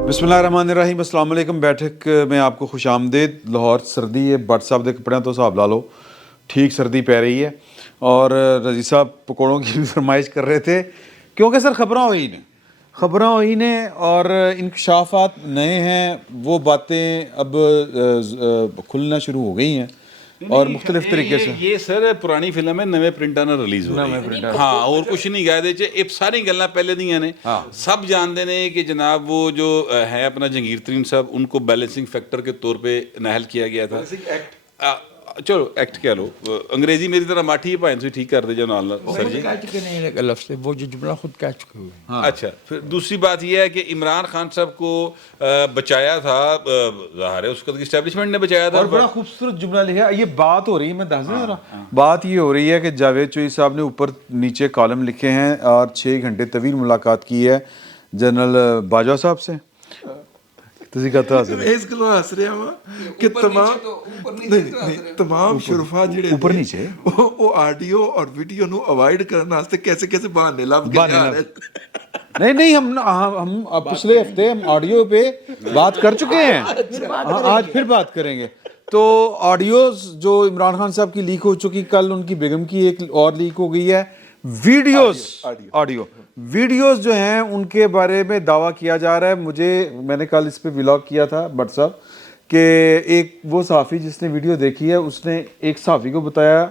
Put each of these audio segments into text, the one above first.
बिस्मिल्लाहिर्रहमानिर्रहीम, अस्सलाम वालेकुम। बैठक में आपको खुश आमदेद। लाहौर सर्दी है, बट साहब दे कपड़े तो हिसाब ला लो, ठीक सर्दी पै रही है। और रजी साहब पकौड़ों की भी फरमाइश कर रहे थे क्योंकि सर खबरें हुई ने और इंकशाफात नए हैं, वो बातें अब खुलना शुरू हो गई हैं और मुख्तलिफ तरीके से। ये सर पुरानी फिल्म है, नवे प्रिंटर ना रिलीज हो रही है। हाँ, और कुछ नहीं गया दे च सारी गल्लां पहले दियां ने। सब जानते ने कि जनाब वो जो है अपना जहांगीर तरीन साहब, उनको बैलेंसिंग फैक्टर के तौर पे नाहल किया गया था। चलो एक्ट कह लो, अंग्रेजी मेरी तरह माठी है, भाई तुम ठीक कर दे जो नाल सर जी। नहीं लगा लफ्ज़ से, वो जो जुमला खुद कह चुके हुए हैं। हाँ। अच्छा, फिर दूसरी बात यह है कि इमरान खान साहब को बचाया था, ज़ाहिर है उसका इस्टेब्लिशमेंट ने बचाया था। और बड़ा खूबसूरत जुमला लिखा। ये बात हो रही है, मैं दस दूं, बात ये हो रही है कि जावेद चोई साहब ने ऊपर नीचे कॉलम लिखे हैं और 6 घंटे तवील मुलाकात की है जनरल बाजवा साहब से। ਤੁਸੀਂ ਕਹਤਾ ਹੱਸ ਰਹੇ ਇਸ ਗੱਲੋਂ ਹੱਸ ਰਿਹਾ ਵਾਂ ਕਿ ਤਮਾਮ ਸ਼ੁਰਫਾ ਜਿਹੜੇ ਉੱਪਰ ਨੀਚੇ ਉਹ ਆਡੀਓ ਔਰ ਵੀਡੀਓ ਨੂੰ ਅਵੋਇਡ ਕਰਨ ਵਾਸਤੇ कैसे कैसे बहाने ਲੱਭ ਕੇ ਜਾ ਰਹੇ। नहीं हम पिछले हफ्ते हम ऑडियो पे बात कर चुके हैं, आज फिर बात करेंगे। तो ऑडियोज जो इमरान खान साहब की लीक हो चुकी, कल उनकी बेगम की एक और लीक हो गई है। वीडियोस जो हैं उनके बारे में दावा किया जा रहा है। मैंने कल इस पे व्लॉग किया था बट साहब कि एक वो सहाफ़ी जिसने वीडियो देखी है, उसने एक सहाफ़ी को बताया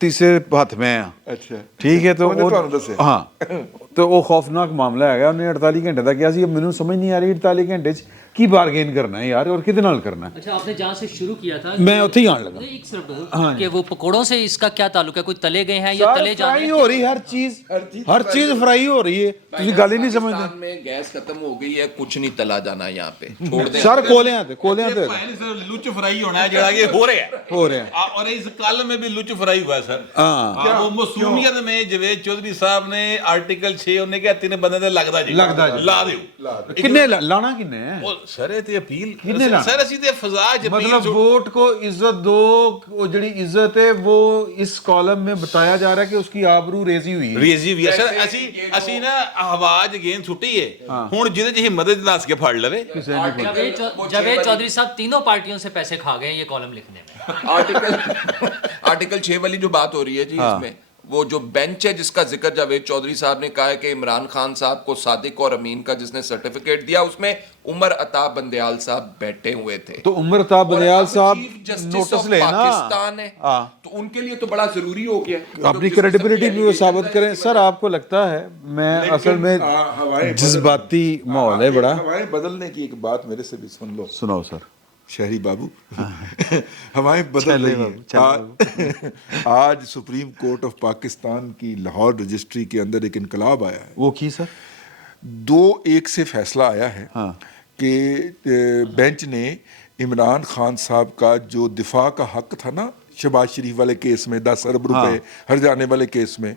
तीसरे हाथ में है। अच्छा, ठीक है। तो हाँ, तो वो खौफनाक मामला है। उन्हें 48 घंटे तक किया, मैनू समझ नहीं आ रही 48 घंटे की बारगेन करना है यार, और कितने नाल करना है। अच्छा, आपने जहाँ से शुरू किया था मैं उत्थे ही आने लगा। एक सिर्फ कि वो पकोड़ों से इसका क्या ताल्लुक है? कोई तले गए हैं या तले जा रहे हैं? हो रही हर चीज फ्राई हो रही है। तुम गल ही नहीं समझते। पाकिस्तान में गैस खत्म हो गई है, कुछ नहीं तला जाना यहाँ पे, छोड़ दें सर कोलियां ते लुच फ्राई होना है जड़ा ये हो रहा है। और इस कल में भी लुच फ्राई हुआ है सर। हाँ, वो मसूमियत में जवेद चौधरी साहब ने आर्टिकल 6 उन्हें क्या 3 बंदे ते लगदा जी ला दियो। किन्ने लाना किन्ने है सर ते अपील किन्ने लाना सर ਅਸੀਂ ਤੇ ਫਜ਼ਾ ਜ मतलब वोट को इज्जत दो। वो जड़ी इज्जत है वो इस कॉलम में बताया जा रहा है कि उसकी आबरू रेजी हुई है सर। ਅਸੀਂ ਨਾ ਆਵਾਜ਼ ਗੇਂਦ ਛੁੱਟੀ ਹੈ ਹੁਣ ਜਿਹਦੇ ਚ ਹਿੰਮਤ ਦੱਸ ਕੇ ਫੜ ਲਵੇ। जावेद चौधरी साहब तीनों पार्टियों से पैसे खा गए ये कॉलम लिखने में। आर्टिकल 6 वाली जो बात हो रही है जी, इसमें वो जो बेंच है जिसका जिक्र जावेद चौधरी साहब ने कहा है कि इमरान खान साहब को सादिक और अमीन का जिसने सर्टिफिकेट दिया, उसमें उमर अताब बंदयाल साहब बैठे हुए थे। तो उमर अताब बंदयाल साहब नोटिस लेना, पाकिस्तान है तो उनके लिए तो बड़ा जरूरी हो गया अपनी क्रेडिबिलिटी भी वो साबित करें। सर आपको लगता है मैं असल में जज्बाती माहौल है बड़ा। हवाएं बदलने की एक बात मेरे से भी सुन लो। सुनाओ सर। शहरी बाबू, हवाएं बदल रही हैं। आज सुप्रीम कोर्ट ऑफ पाकिस्तान की लाहौर रजिस्ट्री के अंदर एक इनकलाब आया है। वो की सर 2-1 से फैसला आया है कि बेंच ने इमरान खान साहब का जो दिफा का हक था ना शहबाज शरीफ वाले केस में 10 अरब रुपए हर जाने वाले केस में,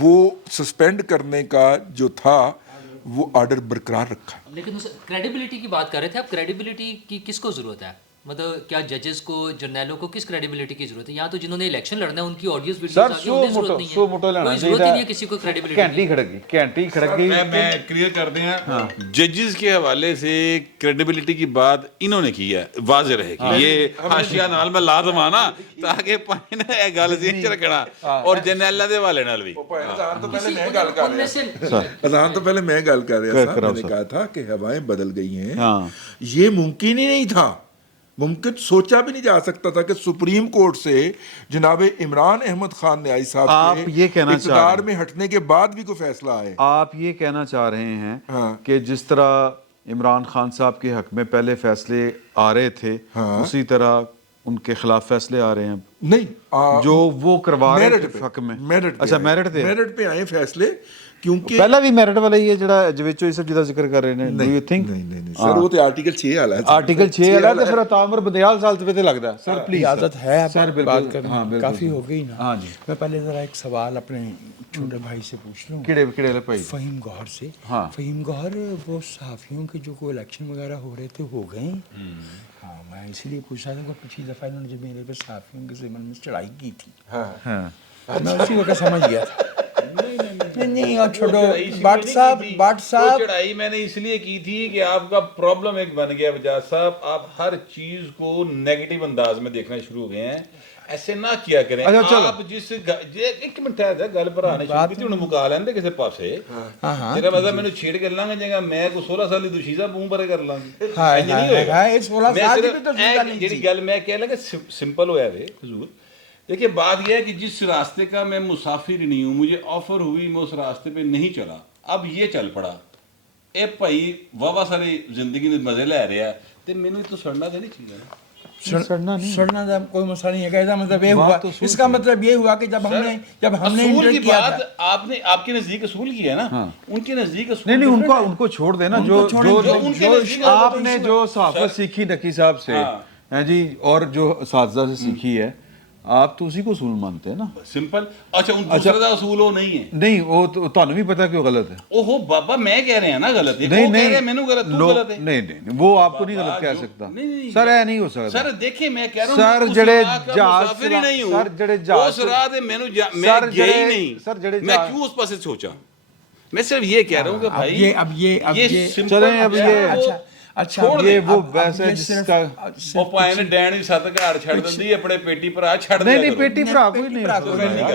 वो सस्पेंड करने का जो था वो ऑर्डर बरकरार रखा। लेकिन उस क्रेडिबिलिटी की बात कर रहे थे आप। क्रेडिबिलिटी की किसको जरूरत है? मतलब क्या जजेस को, जर्नैलों को किस क्रेडिबिलिटी की जरूरत है? यहाँ तो जिन्होंने इलेक्शन लड़ना है उनकी ऑडियोज वीडियोस आगे उन्हें जरूरत नहीं है। कोई जरूरत ही नहीं है किसी को क्रेडिबिलिटी। घंटी खड़क गई। मैं क्लियर कर दें, जजेस के हवाले से क्रेडिबिलिटी की बात इन्होंने की है, वाज़ेह रहेगी। ये हाशिया नाल मैं लाजम आना ताकि पानी ने ये गल ज़हन च रखना और जर्नैलां दे हवाले नाल भी। अजान तो पहले मैं गल कर रहा था, मैंने कहा था कि हवाएं बदल गई हैं। ये मुमकिन ही नहीं था, मुमकिन सोचा भी नहीं जा सकता था कि सुप्रीम कोर्ट से जनाब इमरान अहमद खान न्याई साहब के इक़्तिदार में हटने के बाद भी कोई फैसला आए। आप ये कहना चाह रहे हैं कि जिस तरह इमरान खान साहब के हक में पहले फैसले आ रहे थे, उसी तरह उनके खिलाफ फैसले आ रहे हैं? नहीं, जो वो करवा रहे थे हक में मेरिट पे आए फैसले, क्योंकि पहला भी मेरिट वाला ही है ਜਿਹੜਾ ਜਵੇਦ ਚੋਈ ਸਾਹਿਬ ਜਿਹਦਾ ਜ਼ਿਕਰ ਕਰ ਰਹੇ ਨੇ। ਡੂ ਯੂ ਥਿੰਕ नहीं सर, वो तो आर्टिकल 6 वाला है। आर्टिकल 6 वाला तो फिर तामर बंदयाल साल पे लगता है। सर प्लीज इजाजत है सर बात करने काफी हो गई ना। हाँ जी, मैं पहले जरा एक सवाल अपने छोटे भाई से पूछ लूं। किड़े भाई फहीम गौहर से। हाँ, फहीम गौहर वो सहाफियों के जो कोई इलेक्शन वगैरह हो रहे थे हो गए। हाँ, मैं इसीलिए पूछ रहा था कि पिछली दफा इन्होंने जब मेरे पे सहाफियों के ज़िम्मन में चढ़ाई की थी, मैं उसी वक्त समझ गया था نہیں اور چھوڑو بٹ صاحب چڑھائی میں نے اس لیے کی تھی کہ آپ کا پرابلم ایک بن گیا بجاج صاحب، آپ ہر چیز کو نیگیٹو انداز میں دیکھنا شروع ہو گئے ہیں، ایسے نہ کیا کریں آپ جس ایک منٹ ہے گل پر آنے شروع کی تھی انہیں مکا لیندے کسی پاسے تیرا مطلب میں نے چھیڑ کر لیں گے میں کو 16 سال دی دوشیزہ منہ بھرے کر لیں گے جی گل میں کہہ لگا سمپل ہویا وے حضور۔ دیکھیے بات یہ ہے کہ جس راستے کا میں مسافر ہی نہیں ہوں، مجھے آفر ہوئی میں اس راستے پہ نہیں چلا، اب یہ چل پڑا اے بھائی واہ ساری زندگی میں مزے لے رہے ہیں تو مینوں تو سڑنا تو نہیں چاہیے، سڑنا کا کوئی مسئلہ نہیں ہے، ایسا مطلب یہ ہوا، اس کا مطلب یہ ہوا کہ جب ہم نے اصول کی بات آپ کے نزدیک اصول کی ہے نا، ان کے نزدیک اصول نہیں ان کو چھوڑ دینا، جو آپ نے جو صحافت سیکھی نقی صاحب سے ہیں جی اور جو اساتذہ سے سیکھی ہے آپ تو اسی کو اصول مانتے ہیں نا، سمپل۔ اچھا ان دوسرے دا اصول وہ نہیں ہے، نہیں وہ تانوں بھی پتہ کہ وہ غلط ہے، اوہو بابا میں کہہ رہے ہیں نا غلط ہے، وہ کہہ رہے ہیں مینوں غلط تو غلط ہے، نہیں وہ آپ کو نہیں غلط کہہ سکتا سر، ایسا نہیں ہو سکتا سر۔ دیکھیں میں کہہ رہا ہوں سر جڑے جہاز مسافر ہی نہیں ہوں، سر جڑے جہاز اس راہ دے میں گیا ہی نہیں، میں کیوں اس پاسے سوچا، میں صرف یہ کہہ رہا ہوں کہ بھائی اب یہ چلیں اب یہ اچھا یہ وہ ویسے جس کا ਉਹ ਭਾਵੇਂ ਨੇ ਡੈਣ ਵੀ ਸੱਤ ਘਰ ਛੱਡ ਦਿੰਦੀ ਆਪਣੇ ਪੇਟੀ ਭਰਾ ਛੱਡ ਦਿਆ ਨਹੀਂ ਕਰੋ। ਪੇਟੀ ਭਰਾ ਕੋਈ ਨਹੀਂ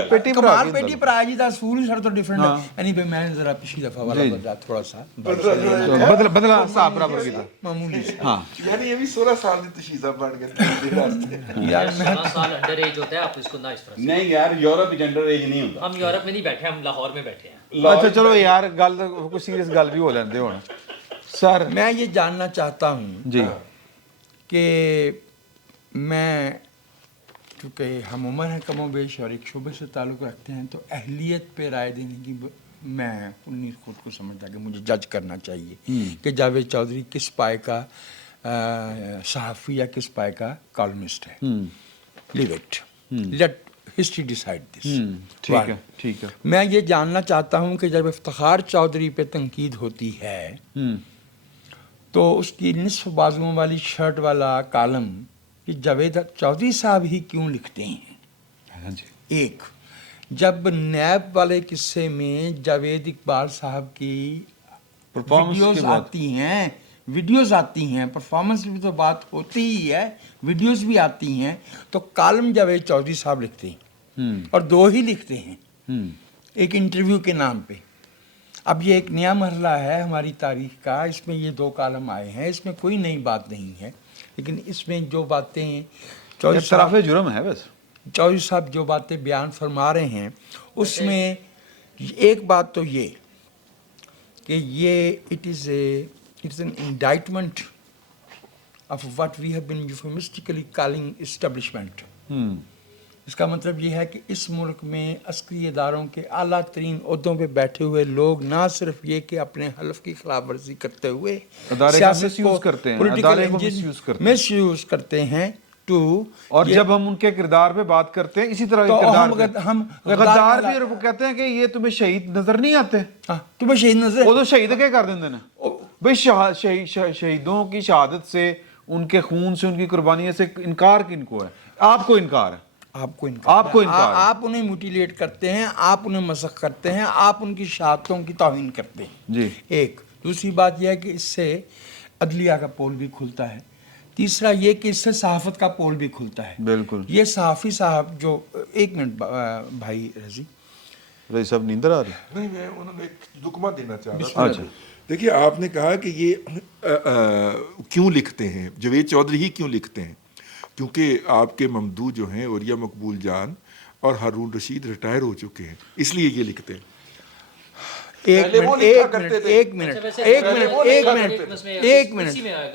ਪੇਟੀ ਭਰਾ کمال پیٹی پر آجی دا سول سر تو ڈیفرنٹ ہے، یعنی بھئی میں ذرا پچھلی دفعہ والا بدلا تھوڑا سا بدلا صاحب برابر کیتا معمولی ہاں یعنی یہ بھی 16 سال دی تشیزہ بن گئے یار 16 سال انڈر ایج ہوتا ہے، آپ اس کو نہ اس طرح سے۔ نہیں یار یورپ جنڈر ایج نہیں ہوتا، ہم یورپ میں نہیں بیٹھے، ہم لاہور میں بیٹھے ہیں۔ اچھا چلو یار گل کوئی سیریس گل بھی ہو لیندے ہن سر۔ میں یہ جاننا چاہتا ہوں جی کہ میں چونکہ ہم عمر ہیں کم و بیش اور ایک شعبے سے تعلق رکھتے ہیں تو اہلیت پہ رائے دینے کی میں انہیں خود کو سمجھتا کہ مجھے جج کرنا چاہیے کہ جاوید چودھری کس پائے کا صحافی یا کس پائے کا کالمسٹ ہے۔ Leave it, let history decide this. ٹھیک ہے میں یہ جاننا چاہتا ہوں کہ جب افتخار چودھری پہ تنقید ہوتی ہے تو اس کی نصف بازوؤں والی شرٹ والا کالم کہ جاوید چودھری صاحب ہی کیوں لکھتے ہیں؟ ایک جب نیب والے قصے میں جاوید اقبال صاحب کی ویڈیوز آتی ہیں، پرفارمنس کی تو بات ہوتی ہی ہے، ویڈیوز بھی آتی ہیں، تو کالم جاوید چودھری صاحب لکھتے ہیں اور 2 ہی لکھتے ہیں ایک انٹرویو کے نام پہ۔ اب یہ ایک نیا مرحلہ ہے ہماری تاریخ کا، اس میں یہ 2 کالم آئے ہیں، اس میں کوئی نئی بات نہیں ہے، لیکن اس میں جو باتیں اعتراف جرم ہے بس چودھری صاحب جو باتیں بیان فرما رہے ہیں اس میں ایک بات تو یہ کہ یہ it is an indictment of what we have been euphemistically calling establishment. اس کا مطلب یہ ہے کہ اس ملک میں عسکری اداروں کے اعلیٰ ترین عہدوں پہ بیٹھے ہوئے لوگ نہ صرف یہ کہ اپنے حلف کی خلاف ورزی کرتے ہوئے سیاست کو مس یوز کرتے ہیں ٹو، اور جب ہم ان کے کردار پہ بات کرتے ہیں اسی طرح ہم غدار بھی وہ کہتے ہیں کہ یہ تمہیں شہید نظر نہیں آتے، تمہیں شہید نظر وہ تو شہید کیا کر دیندے ہیں بھائی، شہیدوں کی شہادت سے، ان کے خون سے، ان کی قربانیوں سے انکار کن کو ہے؟ آپ کو انکار ہے، آپ کو انکار، آپ انہیں موٹیلیٹ کرتے ہیں، آپ انہیں مسخ کرتے ہیں، آپ ان کی شہادتوں کی توہین کرتے ہیں جی۔ ایک دوسری بات یہ ہے کہ اس سے عدلیہ کا پول بھی کھلتا ہے، تیسرا یہ کہ اس سے صحافت کا پول بھی کھلتا ہے۔ بالکل یہ صحافی صاحب جو ایک منٹ بھائی رضی صاحب نیندر آ رہی؟ نہیں، میں انہوں نے ایک دکمہ دینا چاہ رہا تھا۔ دیکھیے آپ نے کہا کہ یہ کیوں لکھتے ہیں، جاوید چودھری ہی کیوں لکھتے ہیں؟ کیونکہ آپ کے ممدوح جو ہیں عوریہ مقبول جان اور ہارون رشید ریٹائر ہو چکے ہیں، اس لیے یہ لکھتے ہیں۔ اگر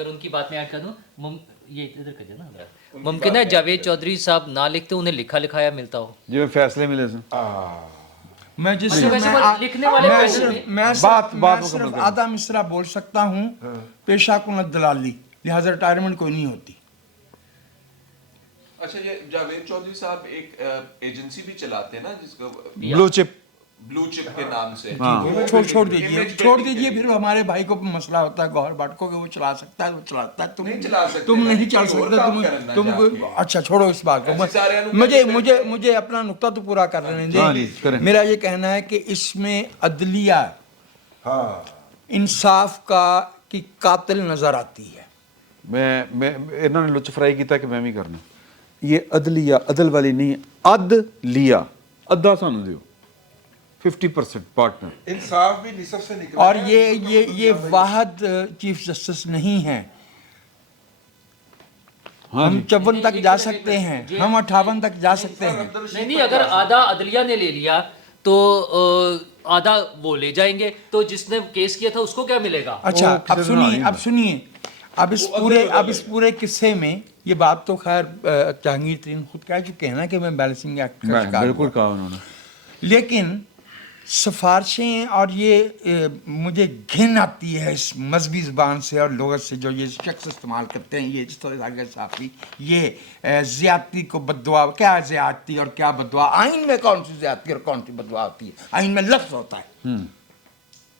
ان کی بات میں ایڈ کر دوں، یہ ادھر کر دینا، ممکن ہے جاوید چودھری صاحب نہ لکھتے، انہیں لکھا لکھایا ملتا ہو، جو فیصلے ملے سے میں جس سے میں صرف آدھا مصرع بول سکتا ہوں، پیشہ کنت دلالی، لہذا ریٹائرمنٹ کوئی نہیں ہوتی۔ اچھا یہ جاوید چودھری صاحب ایک ایجنسی بھی چلاتے ہیں نا جس کو بلو چپ ब्लू चिप के नाम से छोड़ दीजिए फिर हमारे भाई को मसला होता है गौहर भट्ट को कि वो चला सकता है, वो चलाता है, तुम नहीं चला सकते, तुम नहीं चला सकते, तुम अच्छा छोड़ो इस बात को। मुझे अपना नुक्ता तो पूरा कर रहे हैं। मेरा ये कहना है कि इसमें अदलिया इंसाफ का की कातिल नजर आती है। मैं इन्होंने लुत्फ फराई किया कि मैं भी करना, ये अदलिया अदल वाली नहीं, अद लिया अद्धा सानू दियो 50% पार्टनर। इंसाफ भी निसब से निकला। और ये वाहद चीफ जस्टिस नहीं है। हम 54 तक जा सकते हैं, हम 58 तक जा सकते हैं। नहीं, अगर आधा अदलिया ने ले लिया तो आधा वो ले जाएंगे, तो जिसने केस किया था उसको क्या मिलेगा? अच्छा अब सुनिए अब इस पूरे किस्से में ये बात तो खैर जहांगीर तरीन खुद कह चुके हैं ना कि मैं बैलेंसिंग एक्ट का शिकार बिल्कुल कहा उन्होंने, लेकिन सिफारिशें और ये मुझे घिन आती है इस मजहबी ज़बान से और लोगत से जो ये शख्स इस्तेमाल करते हैं, ये साफ़ी ये ज़्यादती को बद्दुआ, क्या ज़्यादती और क्या बद्दुआ, आइन में कौन सी ज़्यादती और कौन सी बद्दुआ होती है? आइन में लफ्ज़ होता है,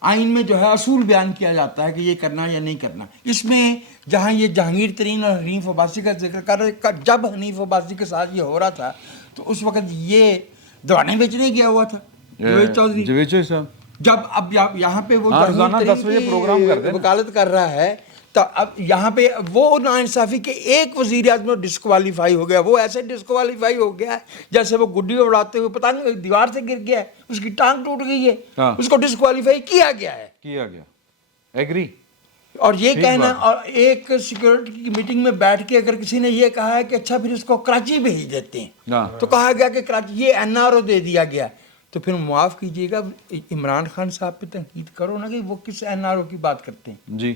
आइन में जो है असूल बयान किया जाता है कि ये करना या नहीं करना। इसमें जहाँ ये जहांगीर तरीन और हनीफ अब्बासी का जिक्र कर, जब हनीफ अब्बासी के साथ ये हो रहा था तो उस वक़्त ये दवाने बेचने गया हुआ था जवेद चौधरी साहब, जब अब यहाँ पे वो रोजाना 10 बजे प्रोग्राम करते हैं, वकालत कर रहा है, तो अब यहाँ पे वो नाइंसाफी के एक वजीर आज़म डिस्क्वालीफाई हो गया। वो ऐसे डिस्क्वालीफाई हो गया है जैसे वो गुड्डी उड़ाते हुए पता नहीं दीवार से गिर गया है, उसकी टांग टूट गई है, उसको डिस्क्वालीफाई किया गया है। एग्री। और ये कहना, और एक सिक्योरिटी की मीटिंग में बैठ के अगर किसी ने ये कहा है कि अच्छा फिर इसको कराची भेज देते हैं, तो कहा गया कि कराची ये NRO दे दिया गया, तो फिर माफ़ कीजिएगा इमरान खान साहब पे तनकीद करो ना कि वो किस NRO की बात करते हैं। जी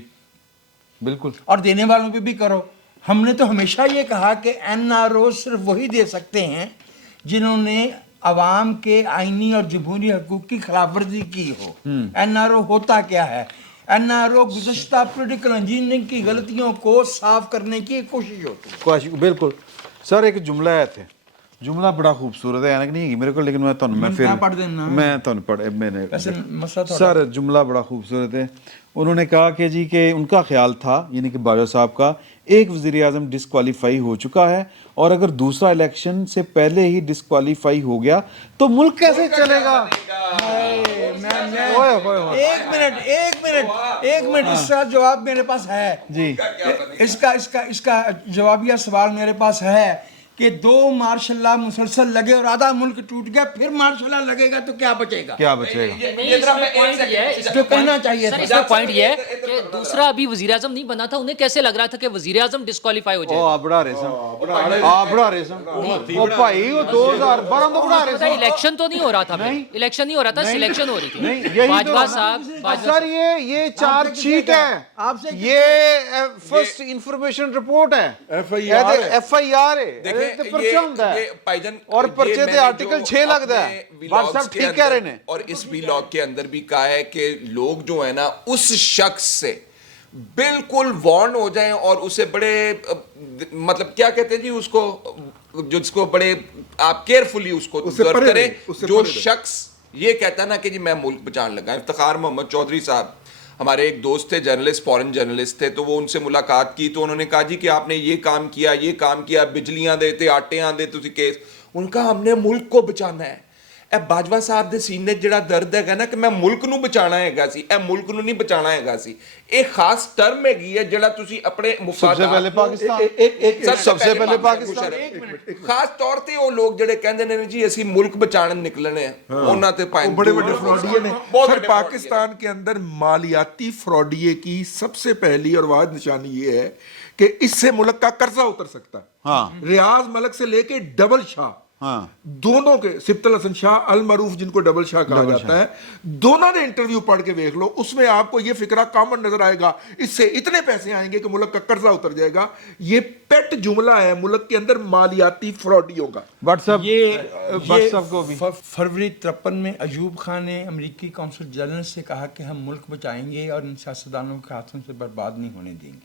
बिल्कुल। और देने वालों पे भी करो। हमने तो हमेशा ये कहा कि NRO सिर्फ वही दे सकते हैं जिन्होंने अवाम के आइनी और जमहूरी हकूक़ की खिलाफ वर्जी की हो। NRO होता क्या है? NRO गुज़श्ता पॉलिटिकल इंजीनियरिंग की गलतियों को साफ करने की कोशिश होती है। बिल्कुल सर, एक जुमला है थे, जुमला बड़ा खूबसूरत है, यानी नहीं मेरे को, लेकिन सर जुमला बड़ा खूबसूरत है। उन्होंने कहा कि जी कि उनका ख्याल था, यानी कि बाजवा साहब का, एक वज़ीर आज़म डिस्क्वालीफाई हो चुका है और अगर दूसरा इलेक्शन से पहले ही डिस्क्वालीफाई हो गया तो मुल्क कैसे चलेगा? एक मिनट इसका जवाब मेरे पास है जी। इसका जवाबिया सवाल मेरे पास है कि 2 मार्शल लॉ मुसलसल लगे और आधा मुल्क टूट गया, फिर मार्शल लॉ लगेगा तो क्या बचेगा? इसको कहना चाहिए था। इसका पॉइंट ये है कि दूसरा अभी वजीर आजम नहीं बना था, उन्हें कैसे लग रहा था कि वजीर आजम डिस्क्वालीफाई हो जाएगा? आप बड़ा रेसम ओ भाई, वो 2012 तो बड़ा रेसम, इलेक्शन तो नहीं हो रहा था, इलेक्शन नहीं हो रहा था, सिलेक्शन हो रही थी। बाजवा साहब, सर ये चार्जशीट है, आपसे ये फर्स्ट इंफॉर्मेशन रिपोर्ट है, FIR है, और पर्चे थे आर्टिकल 6 लगता है। व्हाट्सएप ठीक कह रहे हैं। और इस व्लॉग के अंदर भी कहा है कि लोग जो है ना उस शख्स से बिल्कुल वार्न हो जाएं और उसे बड़े मतलब क्या कहते हैं जी उसको, जिसको बड़े आप केयरफुली उसको ऑब्जर्व करें। जो शख्स ये कहता है ना कि जी मैं मुल्क बचाने लगा, इफ्तिखार मोहम्मद चौधरी साहब हमारे एक दोस्त थे, जर्नलिस्ट, फॉरेन जर्नलिस्ट थे, तो वो उनसे मुलाकात की तो उन्होंने कहा जी कि आपने ये काम किया, बिजलियां देते, आटे देते, तुसी केस, उनका हमने मुल्क को बचाना है। ए बाजवा साहब दे सीने ਜਿਹੜਾ ਦਰਦ ਹੈਗਾ ਨਾ ਕਿ ਮੈਂ ਮੁਲਕ ਨੂੰ ਬਚਾਣਾ ਹੈਗਾ ਸੀ, ਇਹ ਮੁਲਕ ਨੂੰ ਨਹੀਂ ਬਚਾਣਾ ਹੈਗਾ ਸੀ। ਇਹ ਖਾਸ ਟਰਮ ਹੈਗੀ ਹੈ ਜਿਹੜਾ ਤੁਸੀਂ ਆਪਣੇ ਮੁਫਾਦਾਤ सबसे पहले पाकिस्तान ਖਾਸ ਤੌਰ ਤੇ ਉਹ ਲੋਕ ਜਿਹੜੇ ਕਹਿੰਦੇ ਨੇ ਜੀ ਅਸੀਂ ਮੁਲਕ ਬਚਾਣ ਨਿਕਲਣੇ ਆ, ਉਹਨਾਂ ਤੇ ਭਾਵੇਂ बड़े बड़े फ्रॉडिये ने। सर पाकिस्तान के अंदर मालियाती फ्रॉडिये की सबसे पहली और वाहिद निशानी ये है कि इससे मुल्क का कर्जा उतर सकता है। रियाज मलक से लेके डबल शाह, दोनों के, सिब्तल हसन शाह अल मरूफ जिनको डबल शाह कहा जाता है, दोनों ने इंटरव्यू पढ़ के देख लो, उसमें आपको ये फिक्रा कॉमन नजर आएगा, इससे इतने पैसे आएंगे कि मुल्क का कर्जा उतर जाएगा। ये पेट जुमला है मुल्क के अंदर मालियाती फ्रॉडियों का। व्हाट्सएप को भी फरवरी 53 में अयूब खान ने अमेरिकी कौंसल जनरल से कहा कि हम मुल्क बचाएंगे और इन सियासतदानों के हाथों से बर्बाद नहीं होने देंगे।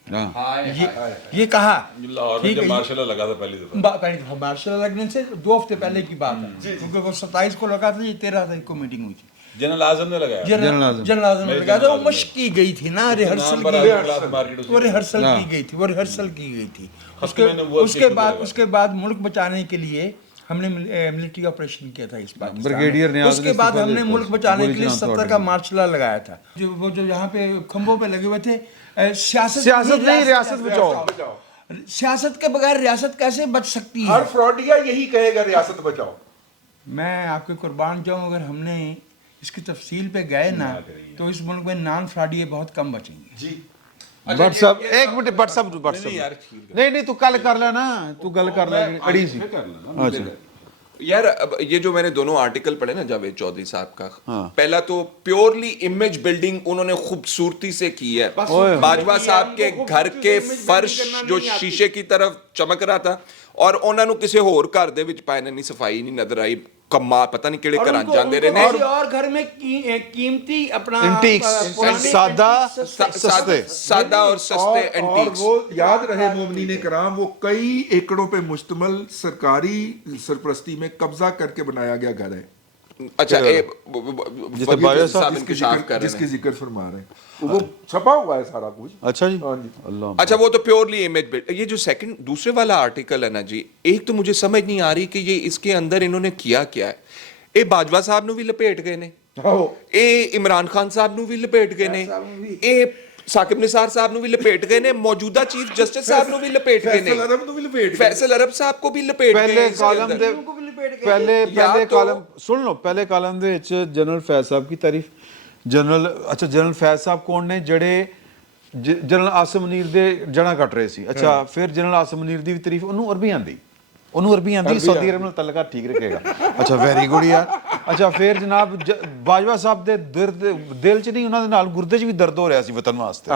ये कहा मार्शल लगा था पहली दफा, मार्शल लगने से 2 हफ्ते पहले की बात है, क्योंकि वो 27 को लगा था, ये 13 तारीख को मीटिंग हुई थी। जनरल आजम ने लगाया जनरल आजम ने लगाया था, वो मश्क की गई थी ना, रिहर्सल नाम पर की क्लास मार्केट वो रिहर्सल की गई थी, वो रिहर्सल की गई थी। मैंने वो उसके बाद मुल्क बचाने के लिए हमने मिलिट्री ऑपरेशन किया था इस पाकिस्तान ब्रिगेडियर में। नियाज़ उसके ने बाद इस्तीफा हमने दिया मुल्क था, बचाने गोली के लिए चलाना 70 तो का मार्शल लगाया था, जो यहाँ पे खंभों पे लगे हुए थे। सियासत नहीं, रियासत बचाओ। सियासत के बगैर रियासत कैसे बच सकती है? हर फ्रॉडिया यही कहेगा रियासत बचाओ। मैं आपके कुर्बान जाऊं, अगर हमने इसकी तफसील पे गए ना तो इस मुल्क में नॉन फ्रॉडिये बहुत कम बचेंगे। जी भट्ट साहब एक मिनट, भट्ट साहब नहीं तू कल कर लेना, तू गल कर ले अड़ी सी। अच्छा यार अब ये जो मैंने दोनों आर्टिकल पढ़े ना जावेद चौधरी साहब का, पहला तो प्योरली इमेज बिल्डिंग उन्होंने खूबसूरती से की है। बाजवा साहब के घर के फर्श जो शीशे की तरफ चमक रहा था, और ਉਹਨਾਂ ਨੂੰ ਕਿਸੇ ਹੋਰ ਘਰ ਦੇ ਵਿੱਚ ਪਾਏ ਨਹੀਂ, ਸਫਾਈ ਨਹੀਂ ਨਜ਼ਰ ਆਈ, कम्मा पता नहीं केड़े घरां जांदे रहे ने, और घर में कीमती अपना एंटीक्स, सादा और सस्ते और एंटीक्स। वो याद रहे मोमिनीन कराम, वो कई एकड़ों पे मुश्तमल सरकारी सरपरस्ती में कब्जा करके बनाया गया घर है, अच्छा जिससे बाजवा साहब इंकशाफ कर रहे जिसकी हैं। जिक्र फरमा रहे हैं, वो छपा हुआ है सारा कुछ। अच्छा जी, हाँ जी। अल्लाह। अच्छा वो तो प्योरली इमेज बिल्ड। ये जो सेकंड दूसरे वाला आर्टिकल है ना जी, एक तो मुझे समझ नहीं आ रही कि ये इसके अंदर इन्होंने किया क्या है। ये बाजवा साहब ਨੂੰ ਵੀ ਲਪੇਟ ਗਏ ਨੇ, ਇਹ ਇਮਰਾਨ ਖਾਨ ਸਾਹਿਬ ਨੂੰ ਵੀ ਲਪੇਟ ਗਏ ਨੇ, ਇਹ ਸਾਕਿਬ ਨਿਸਾਰ ਸਾਹਿਬ ਨੂੰ ਵੀ ਲਪੇਟ ਗਏ ਨੇ, ਮੌਜੂਦਾ ਚੀਫ ਜਸਟਿਸ ਸਾਹਿਬ ਨੂੰ ਵੀ ਲਪੇਟ ਗਏ ਨੇ, फैसल अरब साहब को भी लपेट गए पहले इसके कॉलम अंदर। दे पहले कॉलम सुन लो, पहले कॉलम ਦੇ ਵਿੱਚ ਜਨਰਲ ਫੈਜ਼ ਸਾਹਿਬ की तारीफ, ਜਨਰਲ ਫੈਜ਼ ਸਾਹਿਬ ਕੌਣ ਨੇ? ਜਿਹੜੇ ਜਨਰਲ ਆਸਮ ਮਨੀਰ ਦੇ ਜਣਾ ਕੱਟ ਰਹੇ ਸੀ। ਅੱਛਾ, ਫਿਰ ਜਨਰਲ ਆਸਮ ਮਨੀਰ ਦੀ ਵੀ ਤਾਰੀਫ, ਉਹਨੂੰ ਅਰਬੀ ਆਂਦੀ, ਸਾਊਦੀ ਅਰਬ ਨਾਲ ਤਲਕਾ ਠੀਕ ਰੱਖੇਗਾ। ਅੱਛਾ, ਵੈਰੀ ਗੁੱਡ ਯਾਰ। ਅੱਛਾ, ਫਿਰ ਜਨਾਬ ਬਾਜਵਾ ਸਾਹਿਬ ਦੇ ਦਿਲ 'ਚ ਨਹੀਂ, ਉਹਨਾਂ ਦੇ ਨਾਲ ਗੁਰਦੇ 'ਚ ਵੀ ਦਰਦ ਹੋ ਰਿਹਾ ਸੀ ਵਤਨ ਵਾਸਤੇ।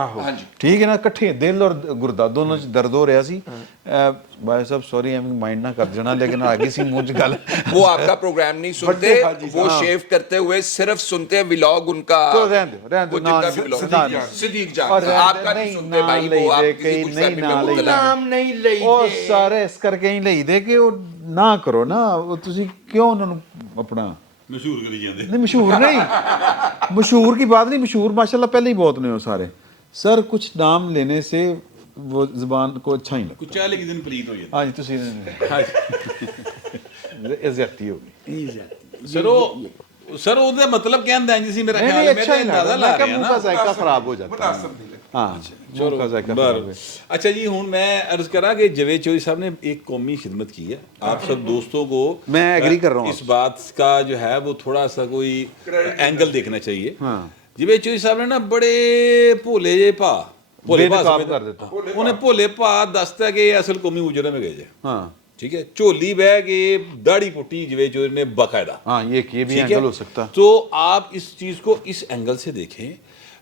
ਠੀਕ ਹੈ ਨਾ, ਇਕੱਠੇ ਦਿਲ ਔਰ ਗੁਰਦਾ ਦੋਨੋਂ 'ਚ ਦਰਦ ਹੋ ਰਿਹਾ ਸੀ। ਬਾਜਵਾ ਸਾਹਿਬ ਸੌਰੀ, ਐਵੇਂ ਮਾਈਂਡ ਨਾ ਕਰ ਜਾਣਾ, लेकिन आ गई सी मुंह 'ਚ ਗੱਲ। वो आपका प्रोग्राम नहीं सुनते, वो शेव करते हुए सिर्फ सुनते हैं व्लॉग उनका। तो रहने दो सिद्दीक जान आपका नहीं सुनते भाई, वो आप किसी कुछ फैमिली में मुब्तला हैं। नाम नहीं ਲਈ ਉਹ ਸਾਰੇ ਇਸ ਕਰਕੇ ਹੀ ਲਈਦੇ ਕਿ ਉਹ ਨਾ ਕਰੋ ਨਾ, ਉਹ ਤੁਸੀਂ ਕਿਉਂ ਉਹਨਾਂ ਨੂੰ ਆਪਣਾ मशहूर करी जाते नहीं, मशहूर नहीं, मशहूर की बात नहीं, मशहूर माशाल्लाह पहले ही बहुत ने हो सारे सर, कुछ नाम लेने से वो जुबान को अच्छा ही लगता। कुछ चाले की दिन प्लीत हो जाता। हाँ जी, तुसी इज्जती हो गई सर ਉਹਦਾ ਮਤਲਬ ਕਹਿੰਦਾ ਹੈ ਜੀ ਮੇਰਾ नहीं ਖਿਆਲ नहीं, है, अच्छा ही मेरा अंदाजा लगा, ला मैं रहे मुंह हैं का ना। जायका खराब हो जाता है। हाँ, मुंह का जायका खराब है। अच्छा जी, हूँ मैं अर्ज करा कि जवेद चौधरी साहब ने एक कौमी खिदमत की है, आप सब दोस्तों को मैं एग्री कर रहा हूँ इस बात का जो है वो थोड़ा सा कोई एंगल देखना चाहिए। हाँ। जवेद चौधरी साहब ने ना बड़े भोले जे भा बेनकाब कर देता। उन्हें भोले भा दसता कि असल कौमी मुजरम है गए। हाँ ठीक है, झोली बह के दाढ़ी पुट्टी जवेद चौधरी ने बाकायदा। हाँ, ये भी ठीक है? एंगल हो सकता। तो आप इस चीज़ को इस एंगल से देखें,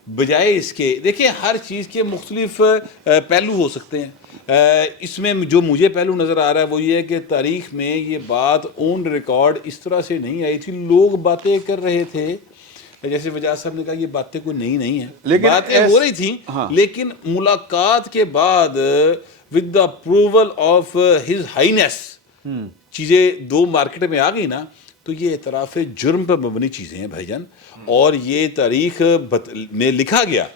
बजाय इसके देखिए हर चीज़ के मुख्तलिफ पहलू हो सकते हैं। इसमें जो मुझे पहलू नज़र आ रहा है वो ये है कि तारीख़ में ये बात ऑन रिकॉर्ड इस तरह से नहीं आई थी, लोग बातें कर रहे थे, जैसे वजाद साहब ने कहा ये बातें कोई नई नहीं है, लेकिन बातें हो रही थी। हाँ। लेकिन मुलाकात के बाद with the approval of his Highness चीज़ें दो मार्केट में आ गई ना, तो ये एतराफ़ जुर्म पर मबनी चीज़ें हैं भाईजान। और ये तारीख में लिखा गया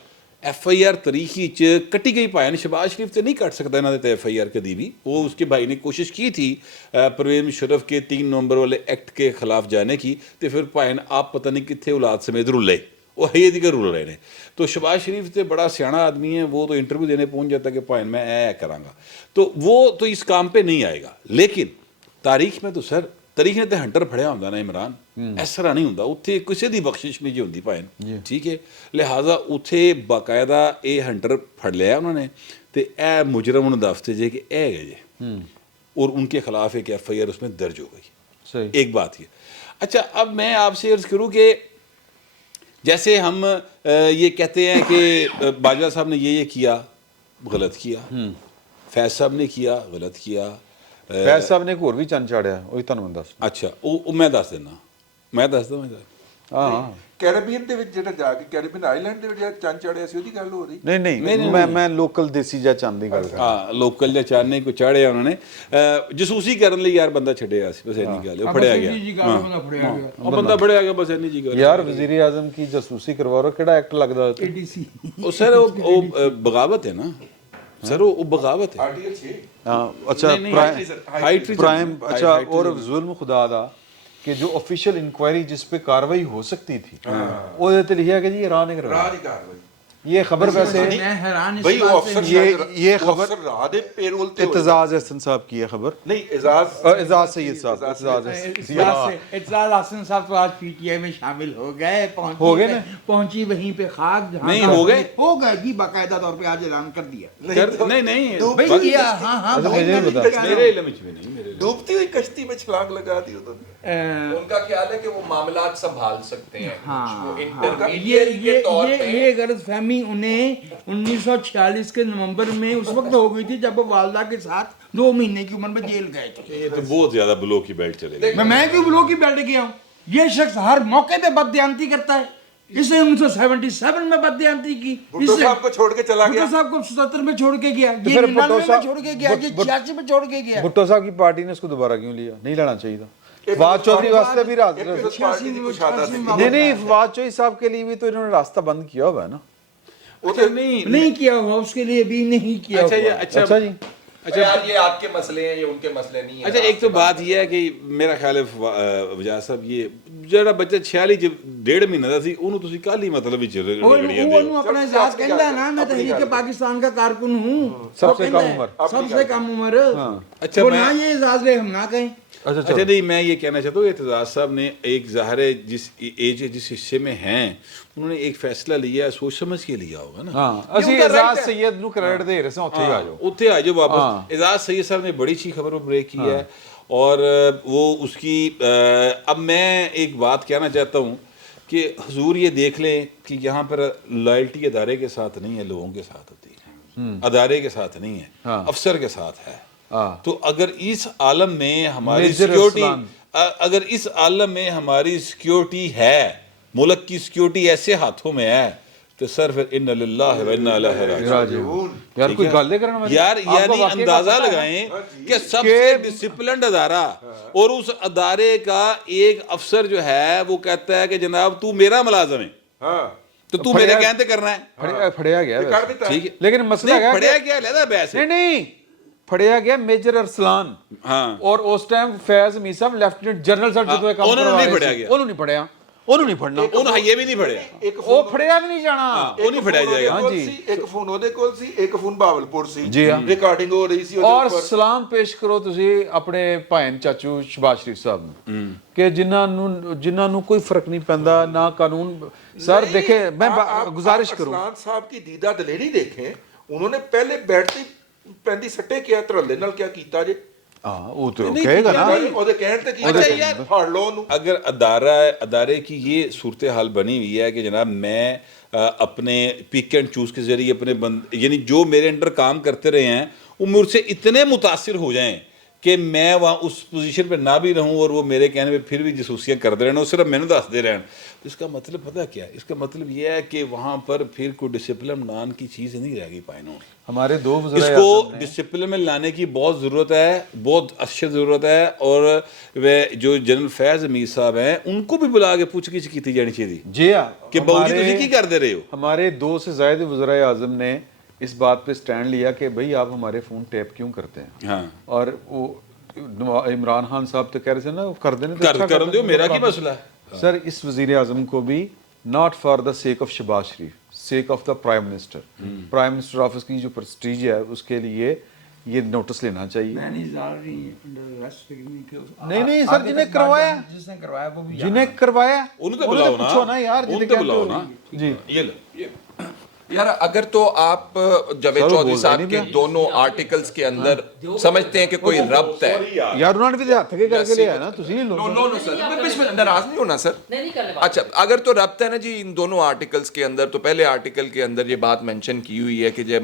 FIR तरीकी च कटी गई पायन शहबाज शरीफ तो नहीं कट सकता इन्होंने तो FIR कभी भी। वो उसके भाई ने कोशिश की थी परवेज़ मुशर्रफ के 3 नवंबर वाले एक्ट के खिलाफ जाने की, तो फिर पायन आप पता नहीं कितने औलाद समेत रुले, वो है दी रुल रहे हैं। तो शहबाज शरीफ तो बड़ा सियाना आदमी है, वो तो इंटरव्यू देने पहुंच जाता कि पायन मैं ऐ करांगा, तो वो तो इस काम पे नहीं आएगा। लेकिन तारीख में तो सर तारीख ने तो हंटर फड़िया होंदा ना इमरान, इस तरह नहीं होंदा, उत्थे किसी दी बख्शिश नहीं जी होंदी पायन। ठीक है, लिहाजा उत्थे बाकायदा ये हंटर फड़ लिया उन्होंने, तो ए मुजरम उन्होंने दसते जे कि ए गए जे, और उनके खिलाफ एक FIR उसमें दर्ज हो गई। सही। एक बात ये। अच्छा, अब मैं आपसे अर्ज करूँ कि जैसे हम ये कहते हैं कि बाजवा साहब ने ये किया, गलत किया, फैज साहब ने किया, गलत किया, फैज साहब ने एक होर भी चंद चाड़िया, वही ਤੁਹਾਨੂੰ ਮੈਂ ਦੱਸ। अच्छा वो मैं दस देना, मैं दस दूँ। हाँ हाँ, ਕੈਰੀਬੀਅਨ ਦੇ ਵਿੱਚ ਜਿਹੜਾ ਜਾ ਕੇ ਕੈਰੀਬੀਅਨ ਆਈਲੈਂਡ ਦੇ ਵਿੱਚ ਜਿਹੜਾ ਚੰਨ ਚੜਿਆ ਸੀ ਉਹਦੀ ਗੱਲ ਹੋ ਰਹੀ। ਨਹੀਂ ਮੈਂ ਲੋਕਲ ਦੇਸੀ ਜਾਂ ਚੰਦ ਦੀ ਗੱਲ ਕਰ ਹਾਂ ਲੋਕਲ ਜਾਂ ਚਾਹਨੇ ਕੋ ਚਾੜਿਆ ਉਹਨਾਂ ਨੇ ਜਸੂਸੀ ਕਰਨ ਲਈ ਯਾਰ ਬੰਦਾ ਛੱਡਿਆ ਸੀ ਬਸ ਇੰਨੀ ਗੱਲ ਉਹ ਫੜਿਆ ਗਿਆ ਉਹ ਬੰਦਾ ਫੜਿਆ ਗਿਆ ਬਸ ਇੰਨੀ ਜੀ ਗੱਲ ਯਾਰ ਵਜ਼ੀਰ ਆਜ਼ਮ ਕੀ ਜਾਸੂਸੀ ਕਰਵਾ ਰਹੇ ਹੋ, ਕਿਹੜਾ ਐਕਟ ਲੱਗਦਾ ADC ਉਹ ਸਰ ਉਹ ਬਗਾਵਤ ਹੈ ਨਾ سر وہ بغاوت ہے ਆਰਟੀਕਲ 6 اچھا ہائی ٹریزن پرائم اچھا اور ظلم خدا دا کہ جو آفیشیل انکوائری جس پہ کاروائی ہو سکتی تھی وہ لکھا کہ جی ایران نے کروایا ਰਾਹ ਦੀ ਕਾਰਵਾਈ یہ خبر ویسے میں حیران اس بھائی وہ بات افسر سے یہ خبر افسر راہ دے پیرول تے اعتزاز احسن صاحب کی ہے خبر نہیں اعزاز اعزاز سید صاحب اعتزاز حسن صاحب تو آج PTI میں شامل ہو گئے ہو گئے نا پہنچی وہیں پہ خاک جہاں نہیں ہو گئے جی باقاعدہ طور پہ آج اعلان کر دیا نہیں نہیں بھائی ہاں میرے علم میں نہیں میرے ڈوبتی ہوئی کشتی میں چھلانگ لگا دی انہوں نے ان کا خیال ہے کہ وہ معاملات سنبھال سکتے ہیں یہ غلط فہمی انہیں 1946 کے نومبر میں اس وقت ہو گئی تھی جب وہ والدہ کے ساتھ 2 مہینے کی عمر میں جیل گئے تھے. یہ تو بہت زیادہ بلو کی بیلٹ چلے گی. میں کیوں بلو کی بیلٹ گیا ہوں؟ یہ شخص ہر موقع پہ بددیانتی کرتا ہے. اس نے 1977 میں بددیانتی کی, بھٹو صاحب کو چھوڑ کے چلا گیا, بھٹو صاحب کو 77 میں چھوڑ کے گیا, یہ 99 میں چھوڑ کے گیا, یہ 86 میں چھوڑ کے گیا. بھٹو صاحب کی پارٹی نے اس کو دوبارہ کیوں لیا؟ نہیں لانا چاہیے تھا. فواد چودھری واسطے بھی نہیں, فواد چودھری صاحب کے لیے بھی تو انہوں نے راستہ بند کیا ہوا ہے نا. نہیں کیا ہوا, اس کے لیے بھی نہیں کیا ہوا. اچھا جی, اچھا یہ آپ کے مسئلے ہیں, یہ ان کے مسئلے نہیں ہیں. اچھا ایک تو بات یہ ہے کہ میرا خیال ہے وجاہ صاحب, یہ ਜਿਹੜਾ ਬੱਚਾ 46 ਡੇਢ ਮਹੀਨੇ ਦਾ ਸੀ ਉਹਨੂੰ ਤੁਸੀਂ ਕੱਲ ਹੀ ਮਤਲਬ ਵਿੱਚ ਰਗੜੀਆਂ ਦੇ وہ اپنا احساس کہتا ہے نا, میں تحریک پاکستان کا کارکن ہوں, سب سے کم عمر. اچھا وہ نہ یہ اعزاز لے, ہم نہ کہیں. اچھا نہیں, میں یہ کہنا چاہتا ہوں اعتزاز صاحب نے ایک ظاہر ہے جس ایج جس حصے میں ہیں انہوں نے ایک فیصلہ لیا, سوچ سمجھ کے لیا ہوگا نا. ہاں ਅਸੀਂ اعزاز سید ਨੂੰ ਕ੍ਰੈਡਿਟ ਦੇ ਰਹੇ ਸਾਂ, ਉੱਥੇ ਆ ਜਾਓ, ਉੱਥੇ ਆ ਜਾਓ ਵਾਪਸ. اعزاز سید صاحب نے بڑی اچھی خبر بریک کی ہے, اور وہ اس کی اب میں ایک بات کہنا چاہتا ہوں کہ حضور یہ دیکھ لیں کہ یہاں پر لائلٹی ادارے کے ساتھ نہیں ہے, لوگوں کے ساتھ ہوتی ہے, ادارے کے ساتھ نہیں ہے, افسر کے ساتھ ہے. تو اگر اس عالم میں ہماری سیکیورٹی, اگر اس عالم میں ہماری سیکیورٹی ہے, ملک کی سیکیورٹی ایسے ہاتھوں میں ہے, تو سر پھر ان للہ و انا الیہ راجعون. یار کوئی گل نہیں کرنا یار, یعنی اندازہ لگائیں کہ سب سے ڈسپلنڈ ادارہ, اور اس ادارے کا ایک افسر جو ہے وہ کہتا ہے کہ جناب تو میرا ملازم ہے, تو تو میرے کہتے کرنا ہے. پھڑیا گیا ٹھیک ہے, لیکن مسئلہ کیا پڑھیا کیا لہذا بحث ہے. نہیں پھڑیا گیا میجر ارسلان, اور اس ٹائم فیض میر صاحب لیفٹیننٹ جنرل صاحب جو کام انہوں نے نہیں پڑھیا گیا, انہوں نہیں پڑھیا, انہوں نہیں پڑھنا, انہوں یہ بھی نہیں پڑھیا, وہ پھڑیا بھی نہیں جانا, وہ نہیں پڑھایا جائے گا. ایک فون ਉਹਦੇ ਕੋਲ ਸੀ, ਇੱਕ ਫੋਨ ਬਾਵਲਪੁਰ ਸੀ, جی ہاں, ਰਿਕਾਰਡਿੰਗ ਹੋ ਰਹੀ ਸੀ. اور سلام پیش کرو ਤੁਸੀਂ ਆਪਣੇ ਭਾਈਨ ਚਾਚੂ ਸ਼ਬਾਜ਼ ਸ਼ਰੀਫ ਸਾਹਿਬ ਨੂੰ کہ ਜਿਨ੍ਹਾਂ ਨੂੰ کوئی فرق نہیں ਪੈਂਦਾ ਨਾ ਕਾਨੂੰਨ. سر دیکھیں میں گزارش کروں, ਅਰਸਲਾਨ ਸਾਹਿਬ کی دیدہ دلیری دیکھیں, انہوں نے پہلے بیٹھتے ਪੈਂਦੀ ਸੱਟੇ ਕਿਹਾ ਧਰਲੇ ਨਾਲ ਕਿਆ ਕੀਤਾ ਜੇ. ہاں وہ تو کہے گا نا, ਉਹਦੇ ਕਹਿਣ ਤੇ ਕੀ ਫੜ ਲਓ ਉਹਨੂੰ. اگر ادارے کی یہ صورتحال بنی ہوئی ہے کہ جناب میں اپنے پک اینڈ چوز کے ذریعے اپنے یعنی جو میرے انڈر کام کرتے رہے ہیں وہ مجھ سے اتنے متاثر ہو جائیں کہ میں وہاں اس پوزیشن پہ نہ بھی رہوں, اور وہ میرے کہنے پہ پھر بھی جاسوسیاں کرتے رہنا, صرف میں نے دستے رہن. تو اس کا مطلب پتہ کیا ہے, اس کا مطلب یہ ہے کہ وہاں پر پھر کوئی ڈسپلن نام کی چیز نہیں رہ گئی پائنوں. ہمارے دو اس کو ڈسپلن میں لانے کی بہت ضرورت ہے, بہت اشد ضرورت ہے, اور وہ جو جنرل فیض امیر صاحب ہیں ان کو بھی بلا کے پوچھ گچھ کی جانی چاہیے جی ہاں, کہ بہو جی تسی کی کر دے رہے ہو. ہمارے 2 سے زائد وزرائے اعظم نے اس بات پہ سٹینڈ لیا کہ بھئی آپ ہمارے فون ٹیپ کیوں کرتے ہیں. ہاں, اور وہ عمران خان صاحب تو کہہ رہے تھے نا کر دینے کر دو, میرا کی مسئلہ ہے. سر اس وزیر اعظم کو بھی not for the sake of Shehbaz Sharif, sake of the prime minister, prime minister office کی جو پرسٹیج ہے اس کے لیے یہ نوٹس لینا چاہیے. نہیں سر, جنہیں کروایا, جس نے کروایا وہ بھی جنہیں کروایا انہوں تو بلاؤ پوچھو نا یار, ان تو بلاؤ نا. جی یہ لو یار, اگر تو آپ جاوید چودھری صاحب کے دونوں آرٹیکلز کے اندر سمجھتے ہیں کہ کوئی ربط ہے, یار انہوں نے بھی ہاتھ کے کر کے لیا ہے نا, تسی ناراض نہیں ہونا سر. اچھا اگر تو ربط ہے نا جی ان دونوں آرٹیکلز کے اندر, تو پہلے آرٹیکل کے اندر یہ بات مینشن کی ہوئی ہے کہ جب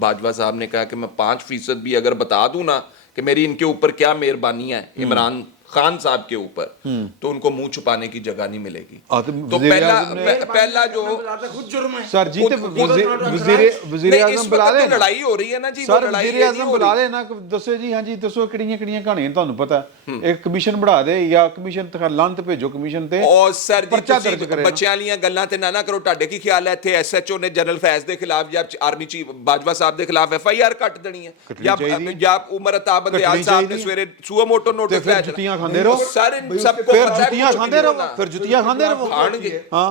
باجوہ صاحب نے کہا کہ میں 5% بھی اگر بتا دوں نا کہ میری ان کے اوپر کیا مہربانی ہے عمران खान साहब के ऊपर, तो उनको मुंह छुपाने की जगह नहीं मिलेगी। तो वज़ीर आज़म ने पहला जो खुद जुर्म है सर जी ते वज़ीर आज़म बुला ले लड़ाई हो रही है ना जी, वो सर लड़ाई वज़ीर आज़म बुला ले ना, दसो जी, हाँ जी दसो किहड़ियां किहड़ियां कहानियां ਤੁਹਾਨੂੰ ਪਤਾ ਇੱਕ ਕਮਿਸ਼ਨ ਬਣਾ ਦੇ ਜਾਂ ਕਮਿਸ਼ਨ ਤੇ ਲਾਂਤ ਭੇਜੋ ਕਮਿਸ਼ਨ ਤੇ ਔਰ ਸਰ ਜੀ ਪਰਚਾ ਦਰਜ ਤੁਸੀਂ ਕਰੇ। ਬੱਚਿਆਂ ਵਾਲੀਆਂ ਗੱਲਾਂ ਤੇ ਨਾ ਕਰੋ। ਤੁਹਾਡੇ ਕੀ ਖਿਆਲ ਹੈ ਇੱਥੇ ਐਸਐਚਓ ਨੇ ਜਨਰਲ ਫੈਜ਼ ਦੇ ਖਿਲਾਫ ਜਾਂ ਆਰਮੀ ਚੀਫ ਬਾਜਵਾ ਸਾਹਿਬ ਦੇ ਖਿਲਾਫ ਐਫਆਈਆਰ ਕੱਟ ਦੇਣੀ ਹੈ, ਜਾਂ ਉਮਰ ਅਤਾ ਬੰਦਿਆਲ ਸਾਹਿਬ ਨੇ ਸਵੇਰੇ ਸੂਆ ਮੋਟੋ ਨੋਟਿਸ ਫਿਰ ਜੁੱਤੀਆਂ ਖਾਂਦੇ ਰਹੋ, ਸਰ सबको ਫਿਰ पता है ਜੁੱਤੀਆਂ कुछ ਖਾਂਦੇ नहीं ਰਹੋ, होना। ਫਿਰ ਜੁੱਤੀਆਂ ਖਾਂਦੇ ਰਹੋ, खाएंगे हाँ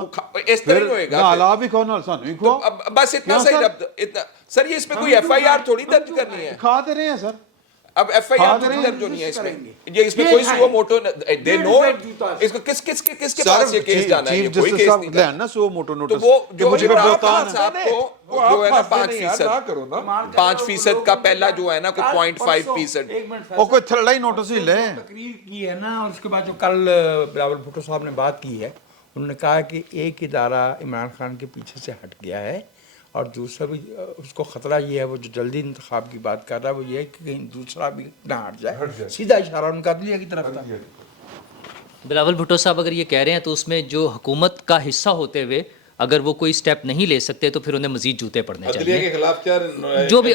इस तरह ही होएगा। ਨਾਲ ਆਪ ਵੀ ਖਾਓ ਨਾਲ ਸਾਨੂੰ ਵੀ ਖਵਾਓ। तो बस इतना सही इतना सर, ये इसमें कोई एफआईआर थोड़ी दर्ज करनी है। खा तो रहे हैं सर, अब एफआईआर थोड़ी दर्ज होनी है इसमें, ये इसमें कोई सुओ मोटो दे नो इसको किसके पास ये केस जाना है, ये कोई केस नहीं था। ना सो मोटो तो नोटिस वो कि जो मुझे इमरान बोलता खान साहब को जो है ना 5% 5% का पहला जो है ना कोई 0.5%, वो कोई थर्ड ही नोटिस ही ले। तकरीर की है ना, और उसके बाद जो कल बिलावल भुट्टो साहब ने बात की है, उन्होंने कहा कि एक इदारा इमरान खान के पीछे से हट गया है, और दूसरा भी उसको ख़तरा ये है, वो जो जल्दी इंतखाब की बात कर रहा है, वो ये है कि कहीं दूसरा भी ना हट जाए। सीधा इशारा उनका अदलिया की तरफ था। बिलावल भुट्टो साहब अगर ये कह रहे हैं तो उसमें जो हुकूमत का हिस्सा होते हुए अगर वो कोई स्टेप नहीं ले सकते तो फिर उन्हें मजीद जूते पड़ने अदलिया चाहिए। के खिलाफ क्या जो भी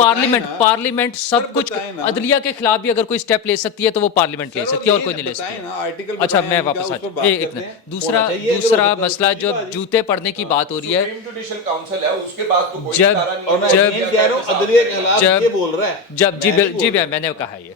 पार्लियामेंट सब कुछ, अदलिया के खिलाफ भी अगर कोई स्टेप ले सकती है तो वो पार्लियामेंट ले सकती है और कोई नहीं ले सकती। अच्छा मैं वापस आ एक मिनट, दूसरा मसला जो जूते पड़ने की बात हो रही है, जुडिशियल काउंसिल है उसके पास तो कोई जब इशारा नहीं है। जी मैंने कहा ये